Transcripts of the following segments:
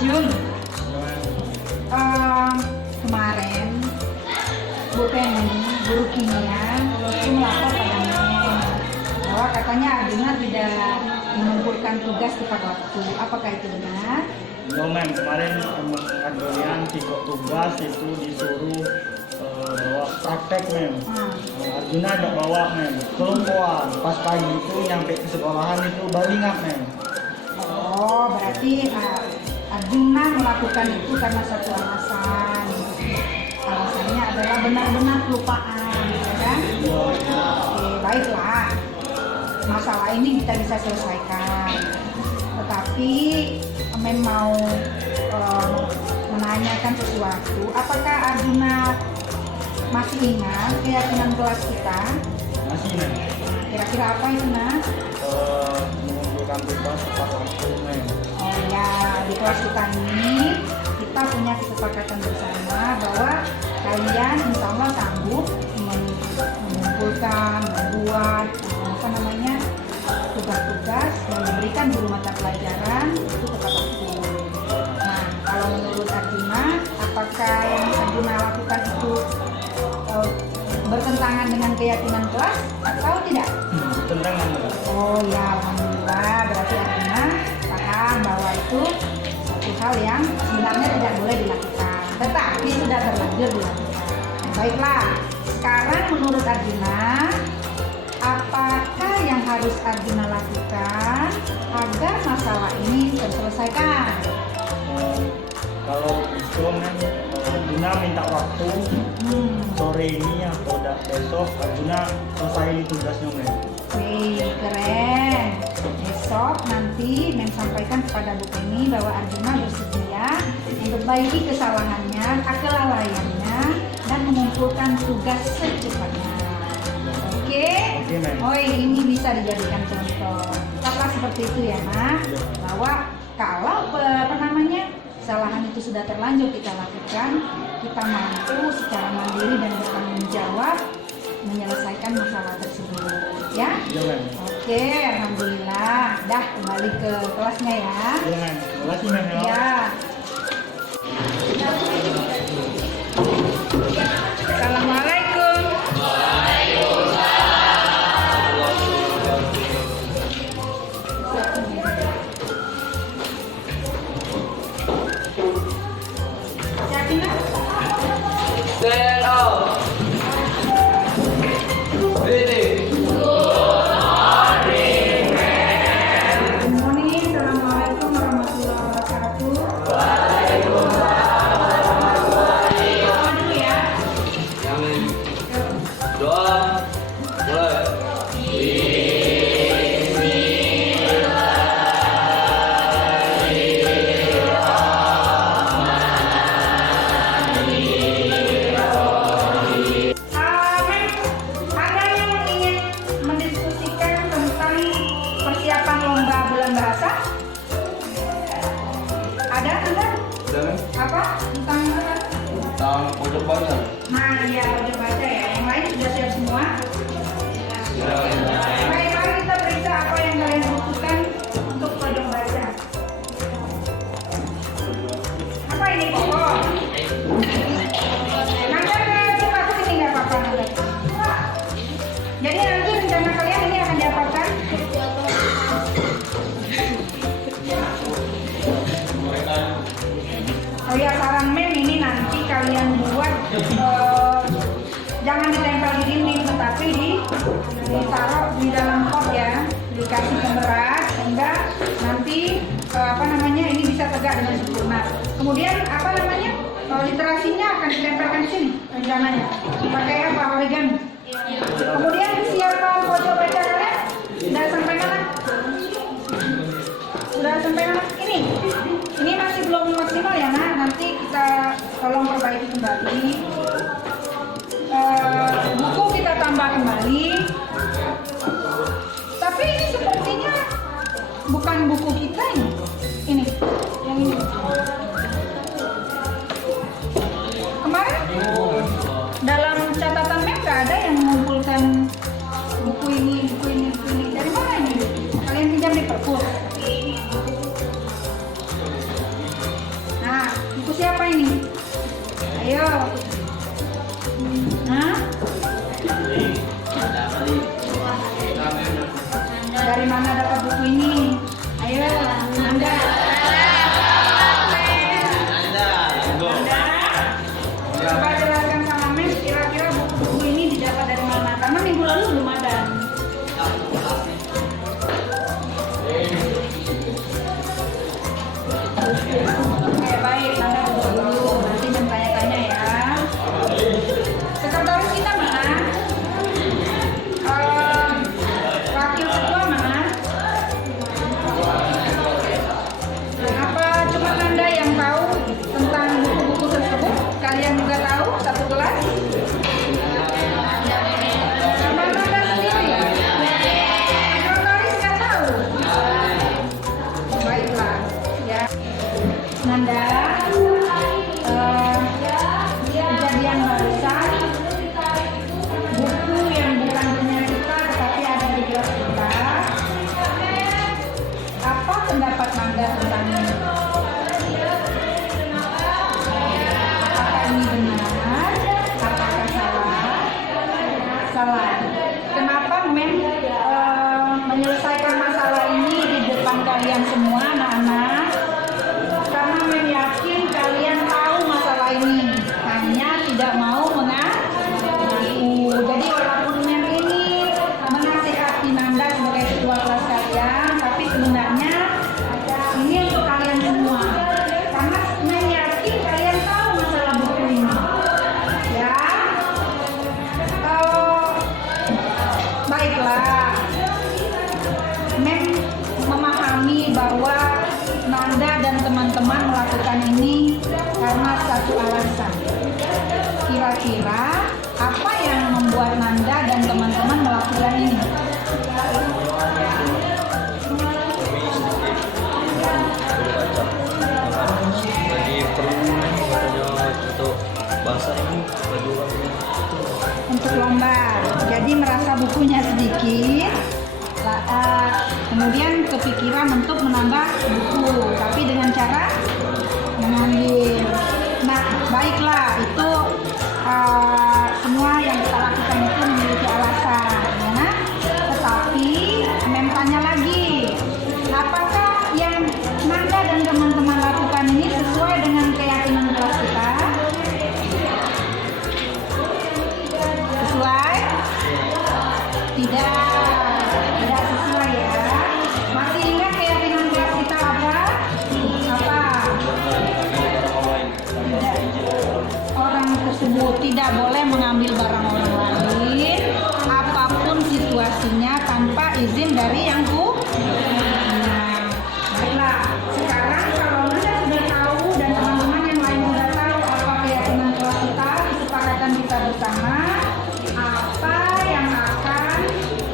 Jun, kemarin Bu Penny, guru kimia, itu melapor pada Mem bahwa katanya Arjuna tidak mengumpulkan tugas tepat waktu. Apakah itu benar? No mem, kemarin Adrian ikut tugas itu disuruh bawa praktek mem. Arjuna ada bawa mem, kelumpuan. Pas pagi itu nyampe ke sekolahan itu baru ingat mem. Oh, berarti Arjuna melakukan itu karena satu alasan. Alasannya adalah benar-benar kelupaan, ya kan? Oke, baiklah. Masalah ini kita bisa selesaikan. Tetapi Mem mau menanyakan sesuatu. Apakah Arjuna masih ingat keyakinan kelas kita? Masih mem. Kira-kira apa itu, Nak? Mengumpulkan tugas tepat waktu mem. Oh ya, di kelas kita ini kita punya kesepakatan bersama bahwa kalian insya Allah sanggup mengumpulkan, membuat tugas-tugas yang diberikan guru mata pelajaran itu tepat waktu. Nah, kalau menurut Arjuna, apakah yang Arjuna lakukan itu bertentangan dengan keyakinan kelas atau tidak? Bertentangan. Oh ya, alhamdulillah, berarti Arjuna paham bahwa itu satu hal yang sebenarnya tidak boleh dilakukan, tetapi sudah terlanjur dilakukan. Baiklah, sekarang menurut Arjuna, apakah yang harus Arjuna lakukan agar masalah ini terselesaikan? Kalau itu mem, Arjuna minta waktu sore ini atau besok Arjuna selesai tugasnya mem. Wih, keren. Besok nanti Mem sampaikan kepada Bu Penny bahwa Arjuna bersedia memperbaiki kesalahannya, kelalaiannya, dan mengumpulkan tugas secepatnya. Oke? Oh, ini bisa dijadikan contoh. Tetaplah seperti itu ya, Nak. Bahwa kalau kesalahan itu sudah terlanjur kita lakukan, kita mampu secara mandiri dan bertanggung jawab menyelesaikan masalah tersebut. Ya? Oke, alhamdulillah. Dah kembali ke kelasnya ya. Terima kasih mem. Ya. Assalamualaikum. Siapin lah. Stand up. Ready. Good morning. Assalamualaikum warahmatullahi wabarakatuh. Doa dulu ya. Doa. Mulai. Ada yang ingin mendiskusikan tentang persiapan lomba bulan bahasa? Ada? Dan Apa? Tentang apa? tentang pojok baca. Nah, iya, udah baca ya. Yang lain sudah siap semua? Ya. Baik, mari kita periksa apa yang kalian butuhkan untuk pojok baca. Apa ini pokok? Nanti coba aku ini nggak apa-apa nanti. Jadi nanti rencana kalian ini akan diapakan? Oh ya, saran Mem ini nanti kalian buat jangan ditempel di dinding, tetapi ditaruh di dalam pot ya, dikasih pemberat sehingga nanti ini bisa tegak dengan sempurna. Kemudian literasinya akan ditempelkan di sini rencananya pakai apa? Origami. Kemudian siapa pojok baca kalian? Sudah sampai mana? Sudah sampai mana? Ini masih belum maksimal ya, Nah. Nanti kita tolong perbaiki kembali. Buku kita tambah kembali. Tapi ini sepertinya bukan buku kita ini. Ini, yang ini. Kemarin dalam catatan Mem nggak ada yang mengumpulkan buku ini. Dari mana ini? Kalian pinjam di perpus? Ayo. Hah? Dari mana dapat buku ini? Ayo, Nanda. Coba jelaskan sama Mem, kira-kira buku-buku ini didapat dari mana? Karena minggu lalu belum ada. Oke, baik. Nanda duduk dulu. Nanti Mem tanya-tanya ya. Sekretaris kita mana? Wakil ketua mana? Apa cuma Nanda yang tahu tentang buku-buku tersebut? Kalian juga tahu satu kelas? Cuma Nanda sendiri? Sekretaris nggak tahu? Baiklah, ya. Nanda, kejadian barusan, buku yang bukan punya kita tetapi ada di kelas kita. Apa pendapat Nanda tentang ini? Apakah ini benar? Apakah salah? Salah. Kenapa Mem menyelesaikan masalah ini di depan kalian semua, anak-anak? Karena Mem yakin kalian tahu masalah ini, hanya tidak mau mengaku. Jadi walaupun Mem ini menasihati Nanda sebagai ketua kelas kalian, tapi sebenarnya ini untuk kalian semua. Karena Mem yakin kalian tahu masalah buku ini. Ya, baiklah. Mem memahami bahwa Nanda dan teman-teman melakukan ini karena satu alasan. Kira-kira apa yang membuat Nanda dan teman-teman melakukan ini? Lagi perlu untuk bahasa ini baju Untuk lomba. Jadi merasa bukunya sedikit, kemudian kepikiran untuk menambah buku, tapi dengan cara mengambil. Nah, baiklah, itu semua yang kita lakukan itu memiliki alasan, ya. Tetapi Mem tanya lagi, apakah yang Nanda dan teman-teman lakukan ini sesuai dengan keyakinan kelas kita? Sesuai? Tidak sesuai ya. Masih ingat keyakinan kelas kita apa? Tidak. Orang tersebut tidak boleh mengambil barang orang lain, apapun situasinya tanpa izin dari yang punya. Baiklah, sekarang kalau Nanda sudah tahu dan teman-teman yang lain sudah tahu apa keyakinan kelas kita, kesepakatan kita bersama, apa yang akan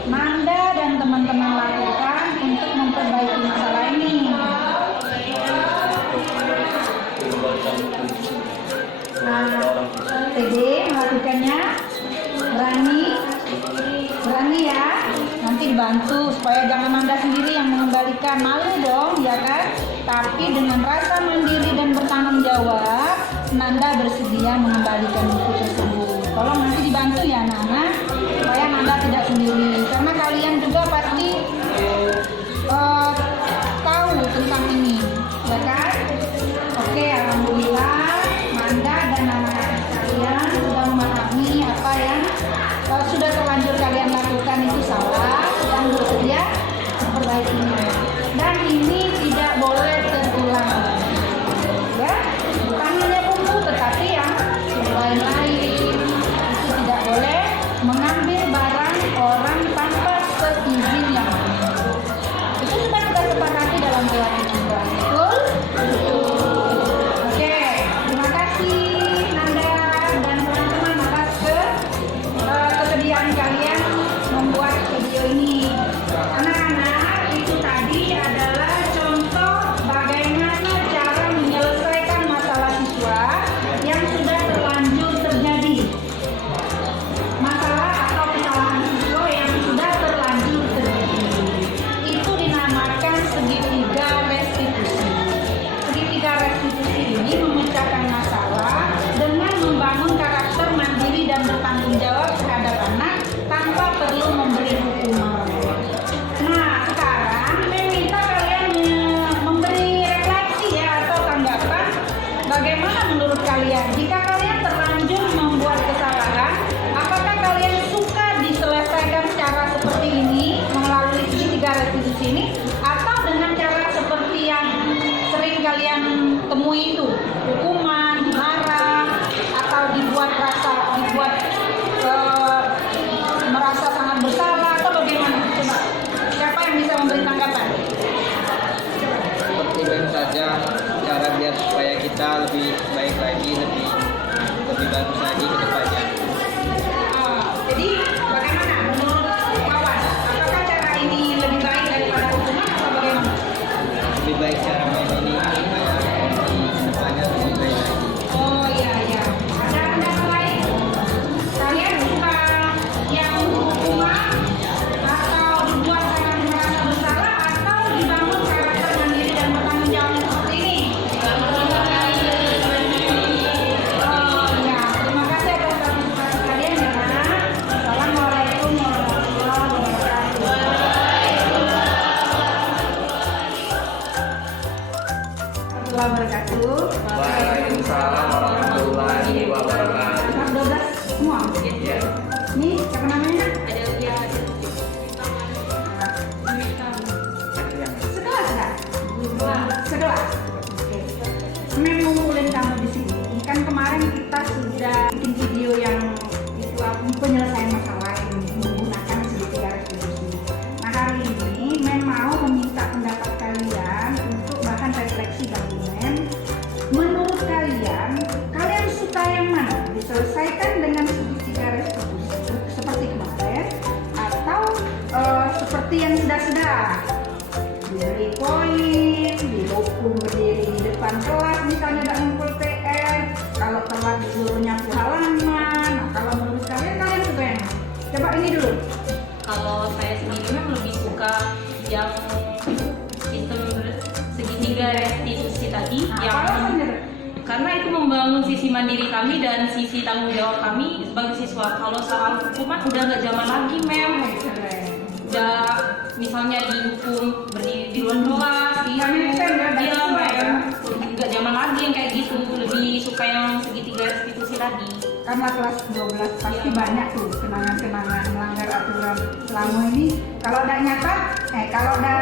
Nanda dan teman-teman lakukan untuk memperbaiki masalah ini? Nah, PD melakukannya, berani ya. Nanti dibantu supaya jangan Nanda sendiri yang mengembalikan, malu dong, ya kan? Tapi dengan rasa mandiri dan bertanggung jawab, Nanda bersedia mengembalikan buku tersebut. Tolong nanti dibantu ya anak-anak, supaya Nanda tidak sendiri. Karena kalian juga pasti tahu tentang ini, ya kan? Oke, alhamdulillah Nanda dan anak-anak kalian sudah memahami apa yang sudah terlanjur kalian lakukan itu salah dan bersedia memperbaikinya. Dan ini tidak boleh terulang. Ya, bukan hanya buku tetapi yang lain-lain itu tidak boleh Segelas. Oke. Mem ngumpulin kamu di sini. Kan kemarin kita sudah bikin video yang itu penyelesaian masalah ini menggunakan segitiga restitusi. Nah hari ini Mem mau meminta pendapat kalian untuk bahan refleksi bagi Mem. Menurut kalian suka yang mana? Diselesaikan dengan segitiga restitusi seperti kemarin atau seperti yang sudah diberi poin, dihukum berdiri di depan kelas misalnya tidak ngumpul PR, kalau telat disuruh nyapu halaman. Nah kalau menurut kalian suka yang mana? Coba ini dulu. Kalau saya sendiri memang lebih suka yang sistem segitiga restitusi tadi, karena itu membangun sisi mandiri kami dan sisi tanggung jawab kami sebagai siswa. Kalau soal hukuman udah nggak zaman lagi, Mem. Udah misalnya dihukum berdiri di luar kelas, iya, Mem. Nggak zaman lagi yang kayak gitu. Lebih suka yang segitiga restitusi tadi. Karena kelas 12 pasti banyak tuh kenangan-kenangan melanggar aturan selama ini. Kalau udah nyata, kalau udah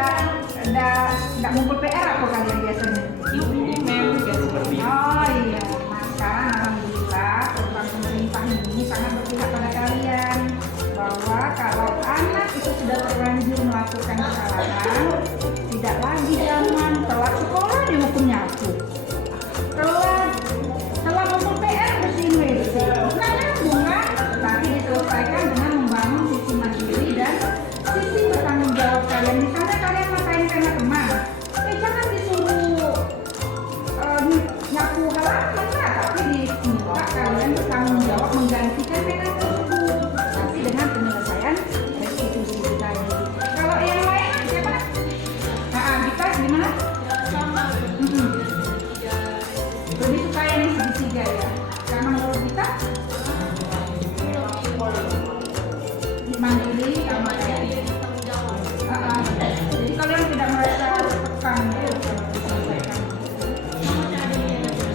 ngumpul PR apa kalian biasanya? Oh iya, nah sekarang alhamdulillah program pemerintah ini sangat berpihak pada kalian bahwa kalau anak itu sudah terlanjur melakukan kesalahan, tidak lagi zaman telat sekolah dihukum nyapu, telat ngumpul PR bersihin WC, bukan nyambung kan? Tapi diselesaikan dengan membangun sisi mandiri dan sisi bertanggung jawab kalian. Misalnya kalian makain pena teman, jangan disuruh nyapu halaman lah, tapi diminta kalian bertanggung jawab menggantikan pena tersebut nanti dengan penyelesaian restitusi tadi. Kalau yang lain siapa? Kita gimana? Sama. Lebih suka yang segitiga ya, karena menurut kita mandiri sama kayak jadi kalian tidak merasa tertekan diselesaikan.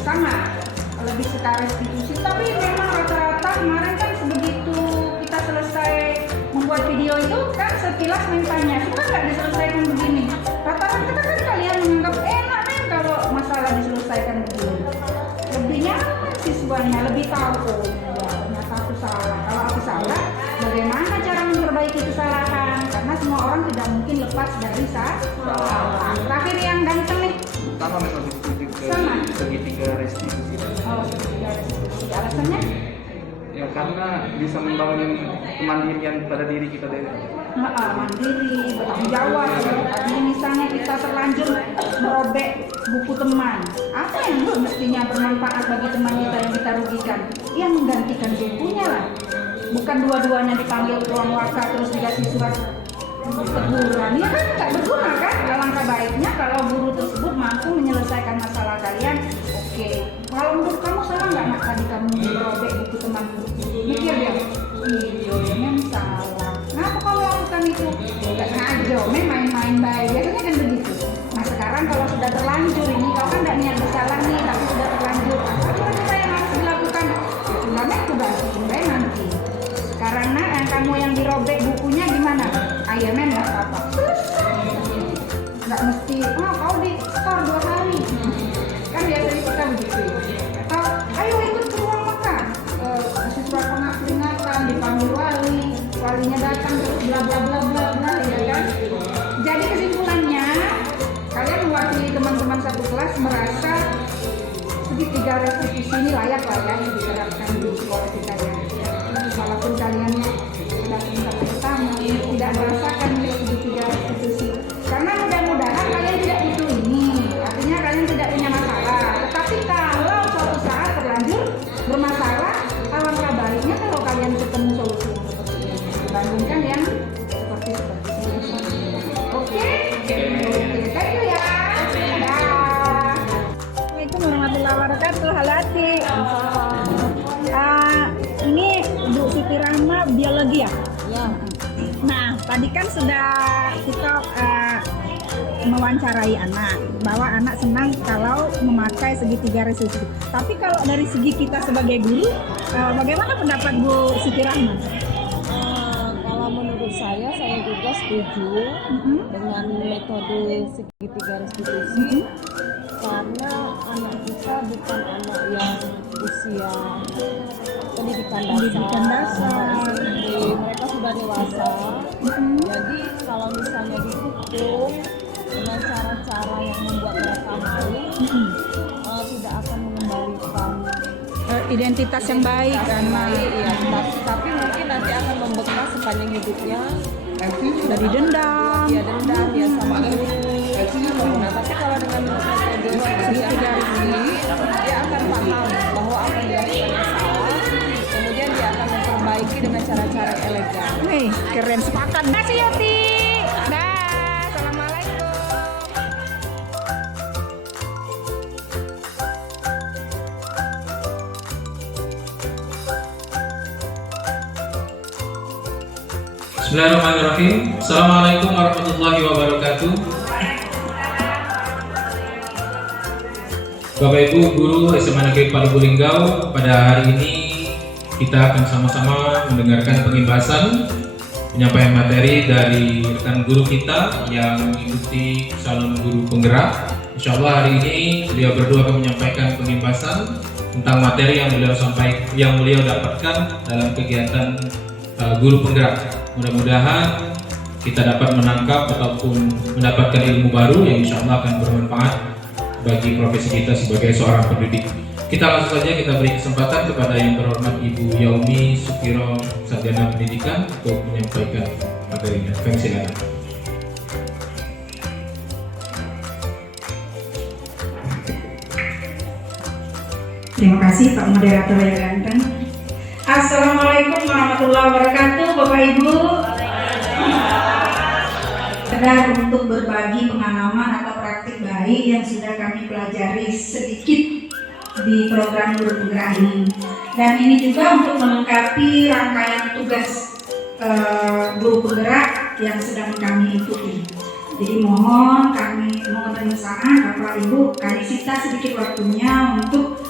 Sama, lebih suka restitusi. Tapi memang rata-rata kemarin kan sebegitu kita selesai membuat video itu kan sekilas mintanya suka nggak diselesaikan begini. Rata-rata kan kalian menganggap enak kan kalau masalah diselesaikan begini. Lebih nyaman siswanya, lebih tahu oh ya ternyata aku salah. Kalau aku salah, bagaimana cara memperbaiki kesalahan? Karena semua orang tidak mungkin lepas dari salah. Terakhir yang ganteng nih. Sama metode segitiga restitusi. Oh, segitiga restitusi. Alasannya? Ya karena bisa membangun kemandirian pada diri kita dari. Mandiri, bertanggung jawab. Tadi misalnya kita terlanjur merobek buku teman, apa yang mestinya bermanfaat bagi teman kita yang kita rugikan? Ya menggantikan bukunya lah. Bukan dua-duanya dipanggil ke ruang waka terus dikasih surat teguran. Ya kan nggak berguna kan? Alangkah baiknya kalau guru tersebut mampu menyelesaikan masalah kalian. Oke, kalau menurut kamu salah nggak nak tadi kamu merobek buku temanmu? Mikir dia, iya memang salah. Kenapa kamu lakukan itu? Nggak sengaja, main-main baik. Biasanya kan begitu. Nah sekarang kalau sudah terlanjur ini, kau kan nggak niat bersalah nih, tapi sudah terlanjur. Apa yang harus dilakukan? Sebenarnya aku bantuin baik nanti. Karena kamu yang dirobek bukunya gimana? Ayah men nggak apa-apa. Nggak mesti, kau di store 2 hari. Kan biasanya kita begitu. Atau ayo ikut ke ruang makan. Kasih surat peringatan, dipanggil walinya datang terus bla bla bla bla bla, ya kan? Jadi kesimpulannya, kalian mewakili teman-teman satu kelas merasa segitiga restitusi ini layak lah ya diterapkan di sekolah kita ya. Walaupun kalian sudah tingkat pertama tidak merasakan segitiga restitusi, karena mudah-mudahan kalian tidak butuh ini, artinya kalian tidak punya masalah. Tetapi kalau suatu saat terlanjur bermasalah, alangkah baiknya kalau kalian ketemu solusi yang seperti ini dibandingkan yang seperti ini. Oke, thank you ya. Assalamualaikum warahmatullahi wabarakatuh. Halo adik. Ini Bu Siti Rahma biologi ya? Ya. Nah, tadi kan sudah kita mewawancarai anak, bahwa anak senang kalau memakai segitiga restitusi. Tapi kalau dari segi kita sebagai guru, bagaimana pendapat Bu Siti Rahma? Kalau menurut saya juga setuju dengan dengan metode segitiga restitusi karena anak kita bukan anak yang usia pendidikan dasar, SMP, mereka sudah dewasa. Jadi kalau misalnya dihukum dengan cara-cara yang membuat mereka malu, tidak akan mengembalikan Identitas yang baik kan, ya, tapi mungkin nanti akan membekas sepanjang hidupnya. dari dendam. Dia dendam, dia sama guru. Nah, tapi kalau dengan metode segitiga ini, dia akan paham bahwa apa yang dilakukannya salah, kemudian dia akan memperbaiki dengan cara-cara yang elegan. Nih, keren sepakat. Kasih Yati. Dah, assalamualaikum. Bismillahirrahmanirrahim. Assalamualaikum warahmatullahi wabarakatuh. Bapak Ibu guru SMA Negeri Palu Linggau, pada hari ini kita akan sama-sama mendengarkan pembahasan penyampaian materi dari rekan guru kita yang mengikuti salon guru penggerak. Insya Allah hari ini beliau berdua akan menyampaikan pembahasan tentang materi yang beliau dapatkan dalam kegiatan guru penggerak. Mudah-mudahan kita dapat menangkap ataupun mendapatkan ilmu baru yang insya Allah akan bermanfaat bagi profesi kita sebagai seorang pendidik. Kita langsung saja kita beri kesempatan kepada yang terhormat Ibu Yaumi Sukiro, Sarjana Pendidikan, untuk menyampaikan materinya. Kami silakan. Terima kasih Pak Moderator yang ganteng. Assalamualaikum warahmatullahi wabarakatuh, Bapak Ibu. Sekedar untuk berbagi pengalaman atau praktik baik yang sudah kami pelajari sedikit di program guru penggerak ini. Dan ini juga untuk melengkapi rangkaian tugas guru penggerak yang sedang kami ikuti. Jadi mohon dengan sangat Bapak Ibu kami sita sedikit waktunya untuk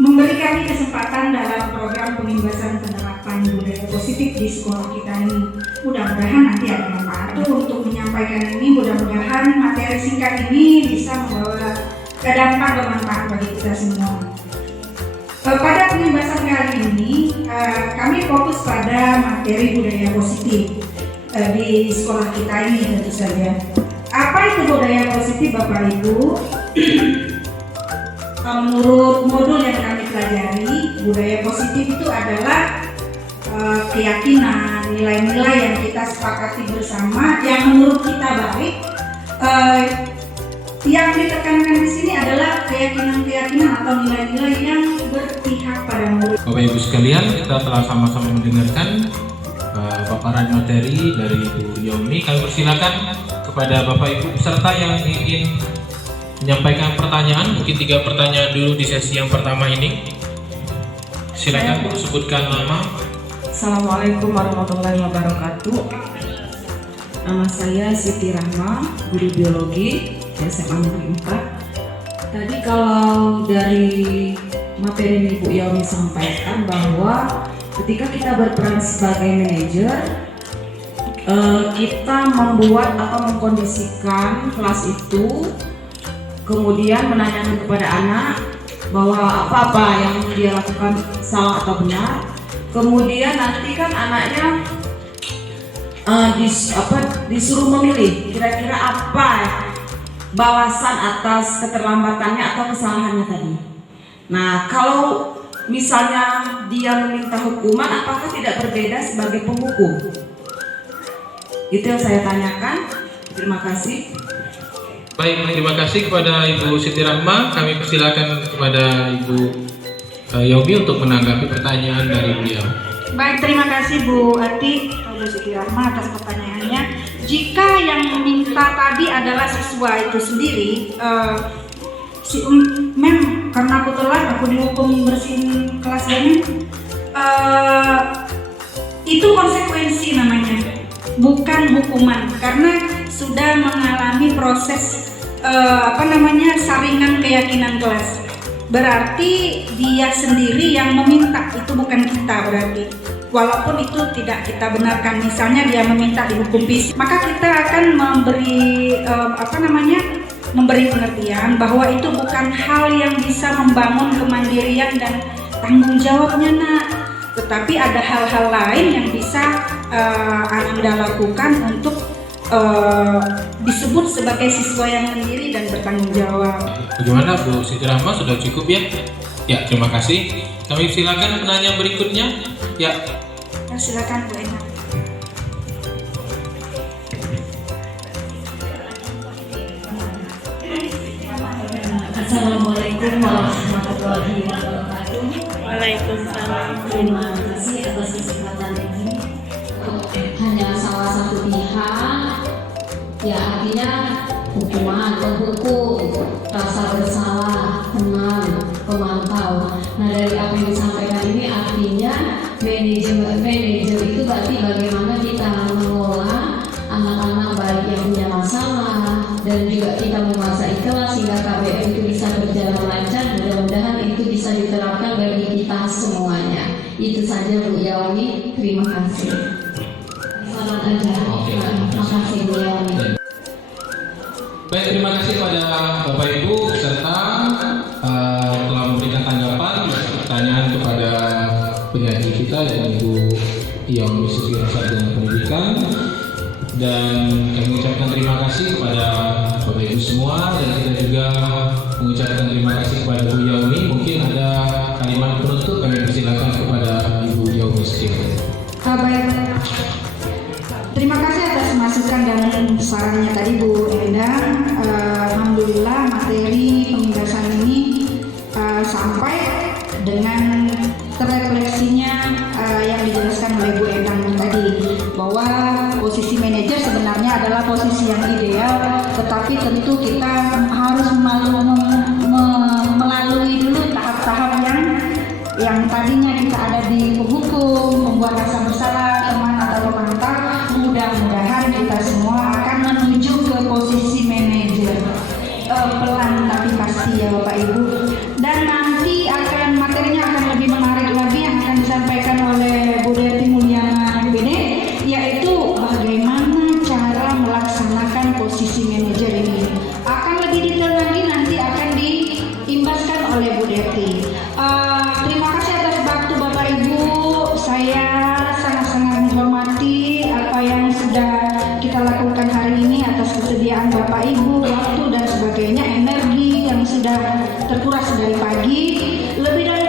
memberi kami kesempatan dalam program pembebasan penerapan budaya positif di sekolah kita ini. Mudah-mudahan nanti ada manfaat untuk menyampaikan ini. Mudah-mudahan materi singkat ini bisa membawa dampak bermanfaat bagi kita semua. Pada pembebasan kali ini kami fokus pada materi budaya positif di sekolah kita ini tentu saja. Apa itu budaya positif Bapak Ibu? Menurut modul yang kami pelajari, budaya positif itu adalah keyakinan, nilai-nilai yang kita sepakati bersama, yang menurut kita baik. Yang ditekankan di sini adalah keyakinan-keyakinan atau nilai-nilai yang berpihak pada murid. Bapak Ibu sekalian, kita telah sama-sama mendengarkan paparan materi dari Ibu Yaumi. Kami persilakan kepada Bapak Ibu peserta yang ingin menyampaikan pertanyaan, mungkin 3 pertanyaan dulu di sesi yang pertama ini. Silakan Bu, sebutkan nama. Assalamualaikum warahmatullahi wabarakatuh. Nama saya Siti Rahma, guru biologi SMA Negeri 4. Tadi kalau dari materi yang Ibu Yaumi sampaikan bahwa ketika kita berperan sebagai manajer, kita membuat atau mengkondisikan kelas itu, kemudian menanyakan kepada anak bahwa apa-apa yang dia lakukan salah atau benar. Kemudian nanti kan anaknya disuruh memilih kira-kira apa balasan atas keterlambatannya atau kesalahannya tadi. Nah, kalau misalnya dia meminta hukuman, apakah tidak berbeda sebagai penghukum? Itu yang saya tanyakan. Terima kasih. Baik, terima kasih kepada Ibu Siti Rahma. Kami persilakan kepada Ibu Yaumi untuk menanggapi pertanyaan dari beliau. Baik, terima kasih Bu Ati atau Bu Siti Rahma atas pertanyaannya. Jika yang meminta tadi adalah siswa itu sendiri, Mem, karena aku telat, aku dihukum bersihin kelas ini, itu konsekuensi namanya, bukan hukuman, karena sudah mengalami proses saringan keyakinan kelas. Berarti dia sendiri yang meminta, itu bukan kita berarti. walaupun itu tidak kita benarkan, misalnya dia meminta dihukum fisik, maka kita akan memberi pengertian bahwa itu bukan hal yang bisa membangun kemandirian dan tanggung jawabnya nak, tetapi ada hal-hal lain yang bisa Ananda lakukan untuk disebut sebagai siswa yang mandiri dan bertanggung jawab. Bagaimana Bu Siti Rahma, sudah cukup ya? Ya, terima kasih. Kami silakan penanya berikutnya. Ya. Silakan Bu Ena. Assalamualaikum warahmatullahi wabarakatuh. Waalaikumsalam. Terima kasih atas kesempatan ini. Hanya salah satu pihak, ya artinya hukuman, penghukum, rasa bersalah, tenang, pemantau. Nah dari apa yang disampaikan ini artinya manajer itu berarti bagaimana kita mengelola anak-anak baik yang punya masalah, dan juga kita memaksa ikhlas sehingga KBM itu bisa berjalan lancar. Mudah-mudahan itu bisa diterapkan bagi kita semuanya. Itu saja Bu Yaumi, terima kasih. Selamat aja. Terima kasih Bu Yaumi. Baik, terima kasih kepada Bapak Ibu serta telah memberikan tanggapan dan pertanyaan kepada penyaji kita, yaitu Ibu Yaumi Siti Sarjana Pendidikan. Dan kami mengucapkan terima kasih kepada Bapak Ibu semua, dan kita juga mengucapkan terima kasih kepada Bu Yaumi. Mungkin ada kalimat penutup, kami persilakan kepada Ibu Yaumi Siti. Baik, terima kasih atas masukan dan sarannya tadi Bu Endang. Alhamdulillah materi pembahasan ini sampai dengan terrefleksinya yang dijelaskan oleh Bu Endang tadi, bahwa posisi manajer sebenarnya adalah posisi yang ideal, tetapi tentu kita harus melalui dulu tahap-tahap yang tadinya kita ada di penghukum, membuat rasa bersalah, teman atau pemantau. Mudah-mudahan kita semua akan menuju ke posisi manajer, pelan tapi pasti ya Bapak Ibu. Dan nanti materinya akan lebih menarik lagi yang akan disampaikan oleh Bu Deti Mulyana MPD, yaitu bagaimana cara melaksanakan posisi manajer ini. Akan lebih detail lagi nanti akan diimbaskan oleh Bu Deti. Terima kasih atas waktu Bapak Ibu. Saya sangat-sangat menghormati apa yang sudah kita lakukan hari ini, atas kesediaan Bapak Ibu, waktu dan sebagainya, energi yang sudah terkuras dari pagi. Lebih dari